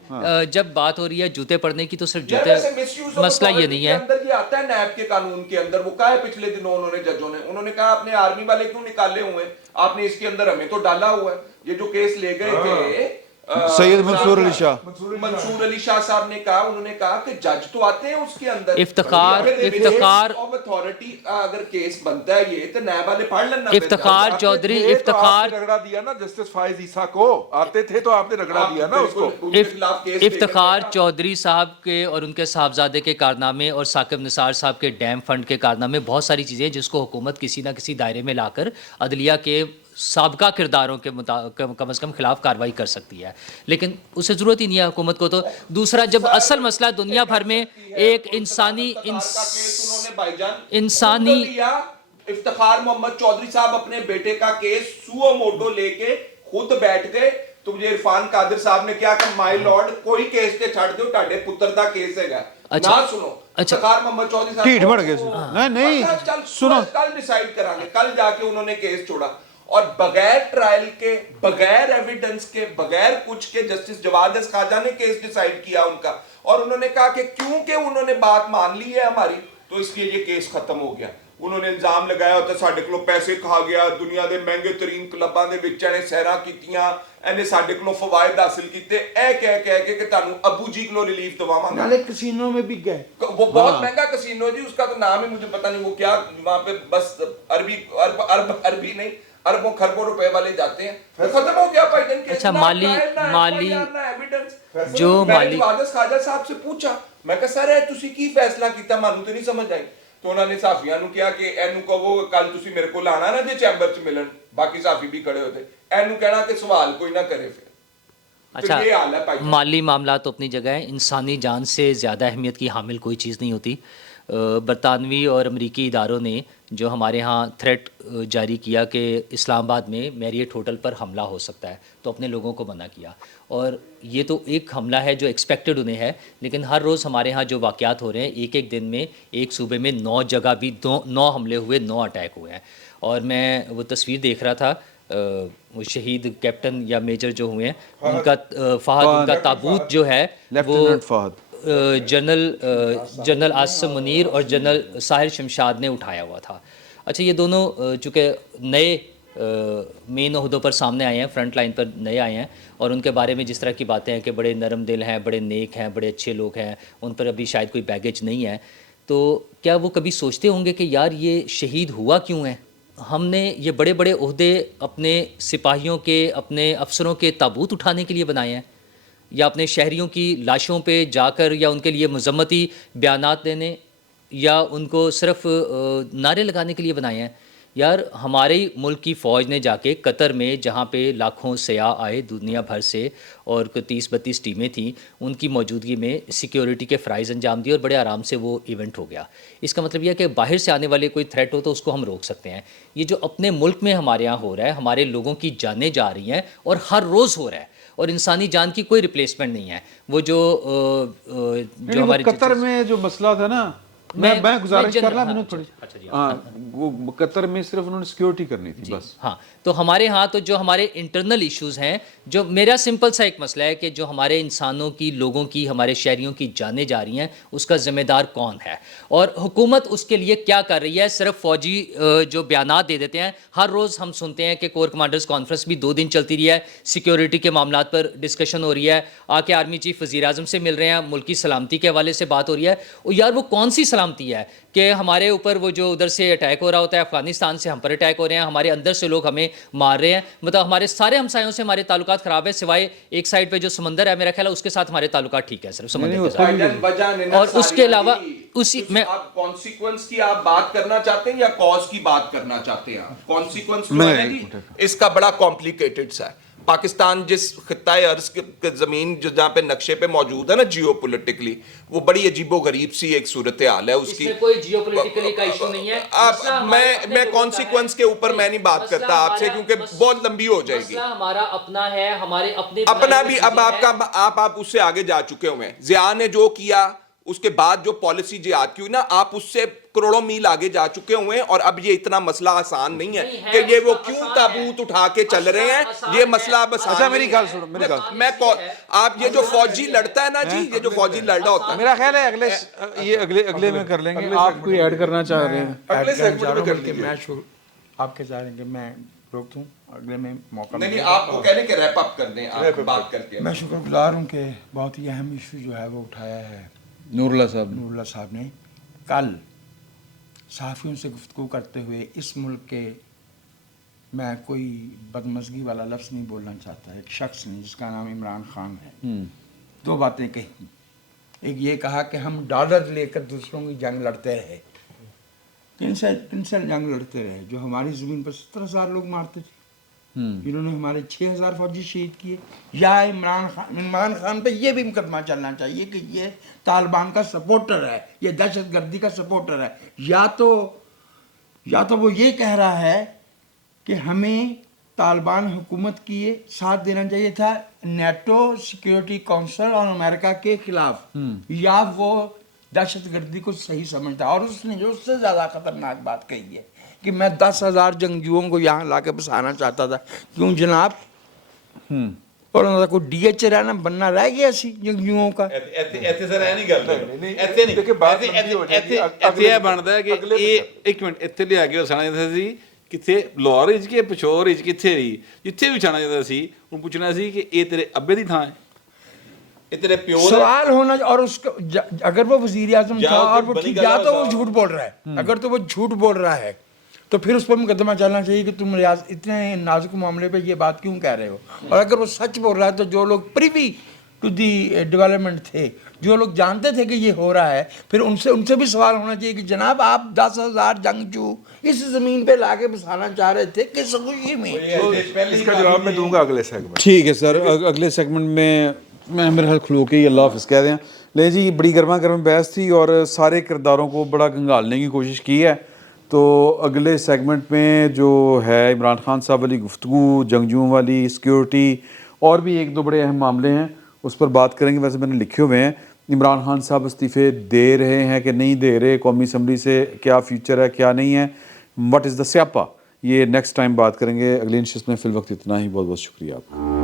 जब बात हो रही है जूते पड़ने की तो सिर्फ यार वैसे misuse जूते, of मसला ये authority नहीं के है। अंदर ये आता है नैब के कानून के अंदर, वो कहा है पिछले दिनों जजों ने उन्होंने कहा आपने आर्मी वाले क्यों निकाले हुए हैं, आपने इसके अंदर हमें तो डाला हुआ है। ये जो केस ले गए थे सैयद मंसूर अली शाह, मंसूर अली शाह साहब ने कहा, उन्होंने कहा कि जज तो आते हैं उसके अंदर, इफ्तिखार ऑफ अथॉरिटी अगर केस बनता है ये तो नैब वाले पढ़ लेना। इफ्तिखार चौधरी, इफ्तिखार रगड़ा दिया ना जस्टिस फाइज ईसा को, आते थे तो आपने रगड़ा दिया ना उसको। इफ्तिखार चौधरी साहब के और उनके साहबजादे के कारनामे और साकिब निसार साहब के डैम फंड के कारनामे, बहुत सारी चीज़ें जिसको हुकूमत किसी ना किसी दायरे में लाकर अदलिया के साबका किरदारों के कम से कम खिलाफ कार्रवाई कर सकती है, लेकिन उसे ज़रूरत ही नहीं है हुकूमत को। तो दूसरा, जब असल मसला दुनिया भर में एक इंसानी इफ्तिखार मोहम्मद चौधरी साहब अपने बेटे का केस सुओ मोटो लेके खुद बैठ गए, तो मुझे इरफान कादिर साहब ने क्या कहा, माय लॉर्ड कोई केस ते छड़ दो, ਤੁਹਾਡੇ ਪੁੱਤਰ ਦਾ केस हैगा ना सुनो। इफ्तिखार मोहम्मद चौधरी साहब ढीठ बढ़ गए नहीं सुनो, कल डिसाइड करांगे, कल जाके उन्होंने केस छोड़ा और बगैर ट्रायल के, बगैर एविडेंस के, बगैर कुछ के जस्टिस जवाद खाजा ने केस डिसाइड किया उनका, और उन्होंने कहा कि क्योंकि उन्होंने बात मान ली है हमारी तो इसलिए ये केस खत्म हो गया। उन्होंने इल्जाम लगाया होता ਸਾਡੇ ਕੋਲੋਂ ਪੈਸੇ ਖਾ ਗਿਆ, ਦੁਨੀਆ ਦੇ ਮਹਿੰਗੇ ਤਰੀਨ ਕਲੱਬਾਂ ਦੇ ਵਿੱਚ ਇਹਨੇ ਸੈਰਾਂ ਕੀਤੀਆਂ, ਇਹਨੇ ਸਾਡੇ ਕੋਲੋਂ ਫਵਾਇਦ ਹਾਸਿਲ ਕੀਤੇ, ਇਹ ਕਹਿ ਕੇ ਕਿ ਤੁਹਾਨੂੰ ਅਬੂ ਜੀ ਕੋਲੋਂ ਰਿਲੀਫ ਦਵਾਵਾਂਗੇ। नाले कसीनो में भी गए, वो बहुत महंगा कसीनो है जी, उसका तो नाम है मुझे पता नहीं, वो क्या वहाँ पे बस अरबी नहीं अरबों खरबों रुपए वाले जाते हैं, वो खत्म हो गया भाईजान के। अच्छा, माली जो माली खाजा साहब से पूछा, मैं कहा सर तुसी की फैसला कीता, मानू तो नहीं समझ आई। तो उन्होंने साफियां नु किया कि एनू कहो कल तुसी मेरे को आना ना जे चैंबर च मिलन, बाकी साफी भी खड़े होते, एनू कहना कि सवाल कोई ना करे फिर। अच्छा, ये हाल है भाई। माली मामला तो अपनी जगह है, इंसानी जान से ज़्यादा अहमियत की हामिल कोई चीज़ नहीं होती। बरतानवी और अमरीकी इदारों ने जो हमारे यहाँ थ्रेट जारी किया कि इस्लामाबाद में मैरियट होटल पर हमला हो सकता है, तो अपने लोगों को मना किया, और ये तो एक हमला है जो एक्सपेक्टेड उन्हें है, लेकिन हर रोज़ हमारे यहाँ जो वाक़यात हो रहे हैं, एक एक दिन में एक सूबे में 9 जगह भी 9 हमले हुए, 9 अटैक हुए हैं। और मैं वो तस्वीर देख रहा था, वो शहीद कैप्टन या मेजर जो हुए हैं उनका फ़हद, उनका ताबूत जो है वो जनरल आसिम मुनीर और जनरल साहिर शमशाद ने उठाया हुआ था। अच्छा, ये दोनों चूँकि नए मेन ओहदों पर सामने आए हैं, फ्रंट लाइन पर नए आए हैं, और उनके बारे में जिस तरह की बातें हैं कि बड़े नरम दिल हैं, बड़े नेक हैं, बड़े अच्छे लोग हैं, उन पर अभी शायद कोई बैगेज नहीं है, तो क्या वो कभी सोचते होंगे कि यार ये शहीद हुआ क्यों है? हमने ये बड़े बड़े ओहदे अपने सिपाहियों के, अपने अफसरों के ताबूत उठाने के लिए बनाए हैं, या अपने शहरियों की लाशों पे जाकर या उनके लिए मजम्मती बयानात देने या उनको सिर्फ नारे लगाने के लिए बनाए हैं? یار ہمارے ملک کی فوج نے جا کے قطر میں جہاں پہ لاکھوں سیاح آئے دنیا بھر سے اور 30-32 ٹیمیں تھیں، ان کی موجودگی میں سیکیورٹی کے فرائض انجام دیے اور بڑے آرام سے وہ ایونٹ ہو گیا. اس کا مطلب یہ ہے کہ باہر سے آنے والے کوئی تھریٹ ہو تو اس کو ہم روک سکتے ہیں. یہ جو اپنے ملک میں ہمارے یہاں ہو رہا ہے، ہمارے لوگوں کی جانیں جا رہی ہیں اور ہر روز ہو رہا ہے، اور انسانی جان کی کوئی ریپلیسمنٹ نہیں ہے. وہ جو ہمارے قطر میں جو مسئلہ تھا نا، میں گزارش کر رہا ہوں تھوڑی، ہاں وہ قطر میں صرف انہوں نے سیکیورٹی کرنی تھی بس. ہاں تو ہمارے ہاں تو جو ہمارے انٹرنل ایشوز ہیں، جو میرا سمپل سا ایک مسئلہ ہے کہ جو ہمارے انسانوں کی، لوگوں کی، ہمارے شہریوں کی جانیں جا رہی ہیں، اس کا ذمہ دار کون ہے اور حکومت اس کے لیے کیا کر رہی ہے. صرف فوجی جو بیانات دے دیتے ہیں. ہر روز ہم سنتے ہیں کہ کور کمانڈرز کانفرنس بھی 2 دن چلتی رہی ہے، سیکیورٹی کے معاملات پر ڈسکشن ہو رہی ہے، آ کے آرمی چیف وزیر اعظم سے مل رہے ہیں، ملکی سلامتی کے حوالے سے بات ہو رہی ہے. یار وہ کون سی سلامتی ہے کہ ہمارے اوپر وہ جو ادھر سے اٹیک ہو رہا ہوتا ہے، افغانستان سے ہم پر اٹیک ہو رہے ہیں، ہمارے اندر سے لوگ ہمیں مار رہے ہیں. مطلب ہمارے سارے ہمسایوں سے ہمارے تعلقات خراب ہے، سوائے ایک سائڈ پہ جو سمندر ہے، میرا خیال ہے اس کے ساتھ ہمارے تعلقات ٹھیک ہے، صرف سمندر کے ساتھ. اور اس کے علاوہ اسی میں آپ کانسیکوینس کی آپ بات کرنا چاہتے ہیں یا کاز کی بات کرنا چاہتے ہیں؟ کانسیکوینس اس کا بڑا کمپلیکیٹڈ سا ہے. پاکستان جس خطۂ ارض کے زمین جو جہاں پہ نقشے پہ موجود ہے نا جیو پولیٹیکلی، وہ بڑی عجیب و غریب سی ایک صورتحال ہے. اس کی کوئی جیو پولیٹیکلی کا ایشو نہیں ہے. میں کانسیکوینس کے اوپر میں نہیں بات کرتا آپ سے کیونکہ بہت لمبی ہو جائے گی. ہمارا اپنا ہے، ہمارے اپنا بھی. اب آپ اس سے آگے جا چکے ہوئے ہیں. ضیاء نے جو کیا، اس کے بعد جو پالیسی جہاد کی ہوئی نا، آپ اس سے کروڑوں میل آگے جا چکے ہوئے ہیں. اور اب یہ اتنا مسئلہ آسان نہیں ہے کہ یہ وہ کیوں تابوت اٹھا کے چل رہے ہیں. یہ مسئلہ اب اچھا میری گل سنو، میری گل میں آپ یہ جو فوجی لڑتا ہے نا جی، یہ جو فوجی لڑ رہا ہوتا ہے، میرا خیال ہے اگلے میں کر لیں گے. آپ کوئی ایڈ کرنا چاہ رہے ہیں؟ اگلے سیگمنٹ میں کر لیجیے. میں آپ کے چاہ رہے ہیں کہ میں روک دوں، اگلے میں موقع نہیں آپ کو کہہ رہے کہ ریپ اپ کر دیں آپ بات کر کے. میں شکر گزار ہوں کہ بہت ہی اہم ایشو جو ہے وہ اٹھایا ہے نور اللہ صاحب نے. کل صحافیوں سے گفتگو کرتے ہوئے اس ملک کے، میں کوئی بدمزگی والا لفظ نہیں بولنا چاہتا، ایک شخص نے جس کا نام عمران خان ہے، 2 باتیں کہیں. ایک یہ کہا کہ ہم ڈالر لے کر دوسروں کی جنگ لڑتے رہے. کن سے جنگ لڑتے رہے؟ جو ہماری زمین پر 70,000 لوگ مارتے تھے، جنہوں نے ہمارے 6,000 فوجی شہید کیے. یا عمران خان پہ یہ بھی مقدمہ چلنا چاہیے کہ یہ طالبان کا سپورٹر ہے، یہ دہشت گردی کا سپورٹر ہے. یا تو وہ یہ کہہ رہا ہے کہ ہمیں طالبان حکومت کی ساتھ دینا چاہیے تھا نیٹو سیکیورٹی کونسل اور امریکہ کے خلاف، یا وہ دہشت گردی کو صحیح سمجھتا. اور اس نے جو اس سے زیادہ خطرناک بات کہی ہے کہ میں 10,000 جنگجوؤں کو یہاں لا کے بسانا چاہتا تھا. کیوں جناب؟ اور انہوں نے کوئی ڈی ایچ رہنا بننا رہ گیا سی جنگجوؤں کا. ایتھے سر نہیں گل ایتھے نہیں ایتھے یہ بنتا ہے کہ ایک منٹ ایتھے لے آ کے وسانا چاہتا سی کتنے لاہور وچ کے پشور وچ کتنے رہی جتھے بھی چھانا چاہتا سی انہوں پوچھنا سی کہ یہ تیرے ابے دی تھان ہے، یہ تیرے پیو ہے. سوال ہونا. اور اس کو اگر وہ وزیر اعظم تھا اور وہ ٹھیک، یا تو وہ جھوٹ بول رہا ہے. اگر تو وہ جھوٹ بول رہا ہے تو پھر اس پر مقدمہ چلنا چاہیے کہ تم اتنے نازک معاملے پہ یہ بات کیوں کہہ رہے ہو. اور اگر وہ سچ بول رہا ہے تو جو لوگ پریوی ٹو دی ڈیولپمنٹ تھے، جو لوگ جانتے تھے کہ یہ ہو رہا ہے، پھر ان سے بھی سوال ہونا چاہیے کہ جناب آپ 10,000 جنگجو اس زمین پہ لا کے بسانا چاہ رہے تھے کس خوشی میں؟ اس کا جواب میں دوں گا اگلے سیگمنٹ. ٹھیک ہے سر، اگلے سیگمنٹ میں میرے خیال کھلو کے ہی اللہ حافظ کہہ دیں. لے جی، بڑی گرما گرم بحث تھی اور سارے کرداروں کو بڑا گھنگالنے کی کوشش کی ہے. تو اگلے سیگمنٹ میں جو ہے عمران خان صاحب والی گفتگو، جنگجوؤں والی، سیکیورٹی، اور بھی 1-2 بڑے اہم معاملے ہیں، اس پر بات کریں گے. ویسے میں نے لکھے ہوئے ہیں عمران خان صاحب استعفے دے رہے ہیں کہ نہیں دے رہے، قومی اسمبلی سے کیا فیوچر ہے کیا نہیں ہے، واٹ از دا سیاپا. یہ نیکسٹ ٹائم بات کریں گے اگلی نشست میں. فی الوقت اتنا ہی. بہت بہت شکریہ آپ کا.